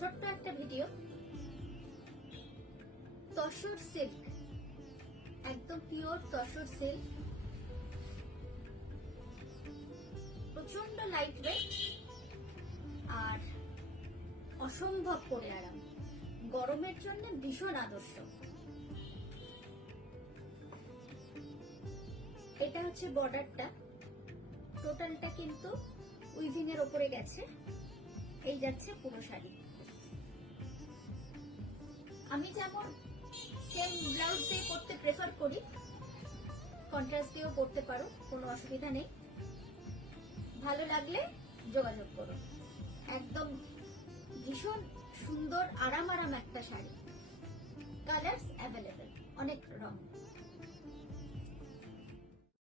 ছোট্ট একটা video. Tussar silk, একদম পিওর তসর সিল্ক, প্রচন্ড লাইট ওয়েট আর অসম্ভব করে আরাম, গরমের জন্য ভীষণ আদর্শ। এটা হচ্ছে বর্ডারটা, টোটালটা কিন্তু উইভিং এর ওপরে গেছে। এই যাচ্ছে পুরো শাড়ি। আমি যেমন সেম ব্লাউজ দিয়ে করতে প্রেফার করি, কন্ট্রাস্ট দিয়েও করতে পারো, কোনো অসুবিধা নেই। ভালো লাগলে যোগাযোগ করো। একদম ভীষণ সুন্দর আরাম একটা শাড়ি। কালার্স অ্যাভেলেবেল, অনেক রং।